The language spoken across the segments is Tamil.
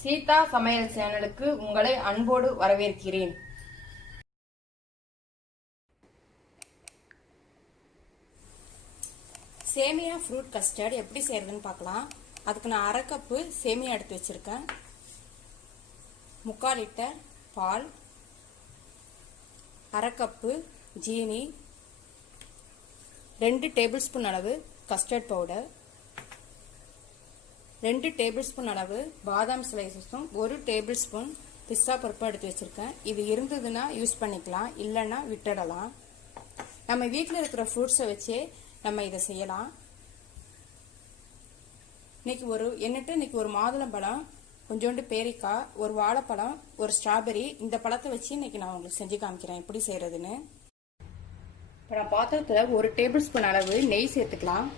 சீதா சமையல் சேனலுக்கு உங்களை அன்போடு வரவேற்கிறேன். சேமியா ஃப்ரூட் கஸ்டர்ட் எப்படி செய்யறதுன்னு பார்க்கலாம். அதுக்கு நான் 1/2 கப்பு சேமியா எடுத்து வச்சிருக்கேன். 3/4 லிட்டர் பால், 1/2 கப்பு ஜீனி, 2 டேபிள் ஸ்பூன் அளவு கஸ்டர்ட் பவுடர், 2 டேபிள் ஸ்பூன் அளவு பாதாம் ஸ்லைசஸும் 1 டேபிள் ஸ்பூன் பிஸ்தா பருப்பும் எடுத்து வச்சிருக்கேன். இது இருந்ததுன்னா யூஸ் பண்ணிக்கலாம், இல்லைன்னா விட்டுடலாம். நம்ம வீட்டில் இருக்கிற ஃப்ரூட்ஸை வச்சே நம்ம இதை செய்யலாம். இன்னைக்கு ஒரு மாதுளம்பழம், கொஞ்சோண்டு பேரிக்காய், ஒரு வாழைப்பழம், ஒரு ஸ்ட்ராபெரி, இந்த பழத்தை வச்சு இன்னைக்கு நான் உங்களுக்கு செஞ்சு காமிக்கிறேன் எப்படி செய்யறதுன்னு. இப்போ நான் பாத்திரத்தில் 1 டேபிள் ஸ்பூன் அளவு நெய் சேர்த்துக்கலாம்.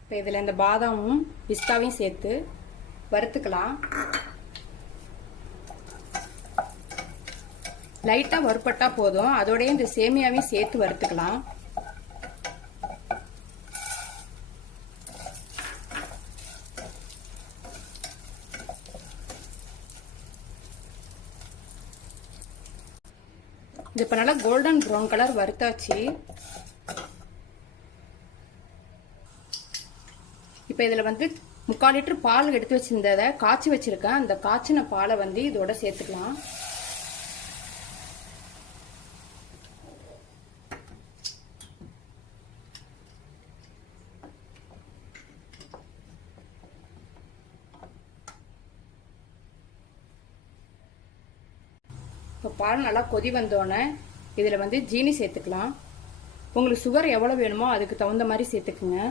இப்போ இதில் இந்த பாதாமும் பிஸ்தாவையும் சேர்த்து வறுத்துக்கலாம். லைட்டாக வறுப்பட்டா போதும். அதோடய இந்த சேமியாவையும் சேர்த்து வறுத்துக்கலாம். இது இப்போ நல்லா கோல்டன் ப்ரௌன் கலர் வறுத்தாச்சு. இப்போ இதில் 3/4 லிட்டர் பால் எடுத்து வச்சிருந்ததை காய்ச்சி வச்சிருக்கேன். அந்த காய்ச்சின பாலை இதோட சேர்த்துக்கலாம். இப்போ பால் நல்லா கொதி வந்தோடனே இதில் ஜீனி சேர்த்துக்கலாம். உங்களுக்கு சுகர் எவ்வளோ வேணுமோ அதுக்கு தகுந்த மாதிரி சேர்த்துக்குங்க.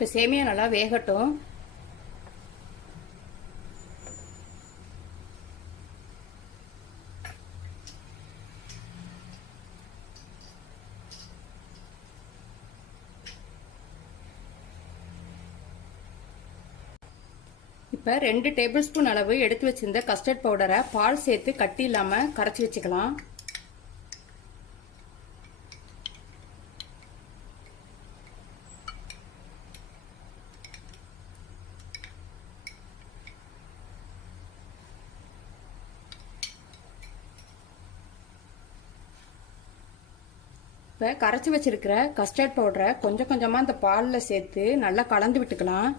இப்போ சேமியா நல்லா வேகட்டும். இப்போ 2 டேபிள் ஸ்பூன் அளவு எடுத்து வச்சிருந்த கஸ்டர்ட் பவுடரை பால் சேர்த்து கட்டி இல்லாமல் கரைச்சி வச்சுக்கலாம். இப்போ கரைச்சி வச்சிருக்கிற கஸ்டர்ட் பவுடரை கொஞ்சம் கொஞ்சமாக இந்த பாலில் சேர்த்து நல்லா கலந்து விட்டுக்கலாம்.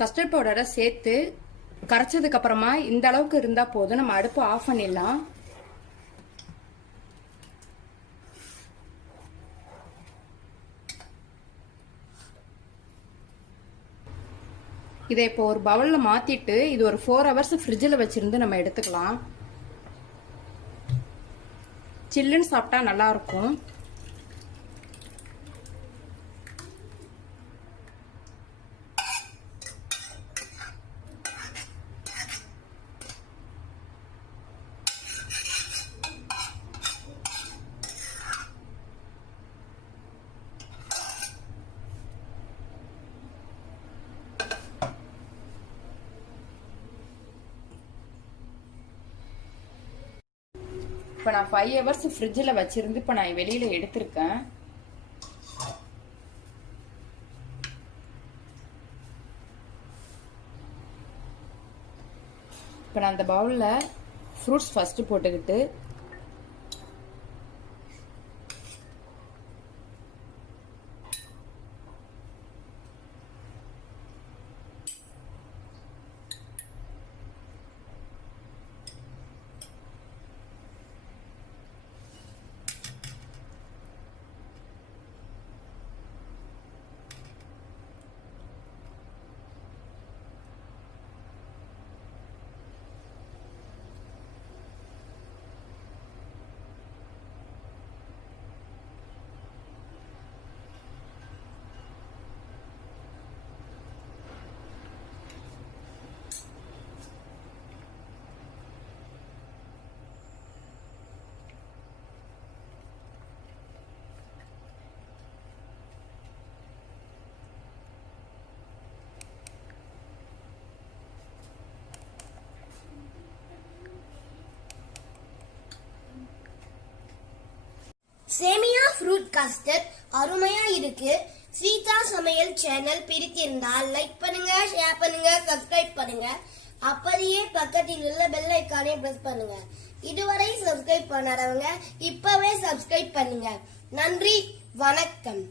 கஸ்டர்ட் பவுடரை சேர்த்து கரைச்சதுக்கு அப்புறமா இந்த அளவுக்கு இருந்தா போதும். நம்ம அடுப்பு ஆஃப் பண்ணிடலாம். இதை இப்போ ஒரு பவுல்ல மாத்திட்டு இது ஒரு 4 ஹவர்ஸ் ஃப்ரிட்ஜில் வச்சிருந்து நம்ம எடுத்துக்கலாம். சில்லுன்னு சாப்பிட்டா நல்லா இருக்கும். இப்போ நான் 5 ஹவர்ஸ் ஃப்ரிட்ஜில் வச்சிருந்து இப்போ நான் வெளியில் எடுத்திருக்கேன். இப்போ நான் அந்த பவுலில் ஃப்ரூட்ஸ் ஃபஸ்ட்டு போட்டுக்கிட்டு சேமியா ஃப்ரூட் கஸ்டர்ட் அருமையா இருக்கு. ஸ்வீட்டா சமையல் சேனல் பிடித்திருந்தால் லைக் பண்ணுங்க, ஷேர் பண்ணுங்க, சப்ஸ்கிரைப் பண்ணுங்க. அப்படியே பக்கத்தில் உள்ள பெல் ஐகானை பிரஸ் பண்ணுங்க. இதுவரை சப்ஸ்கிரைப் பண்ணாதவங்க இப்பவே சப்ஸ்கிரைப் பண்ணுங்க. நன்றி, வணக்கம்.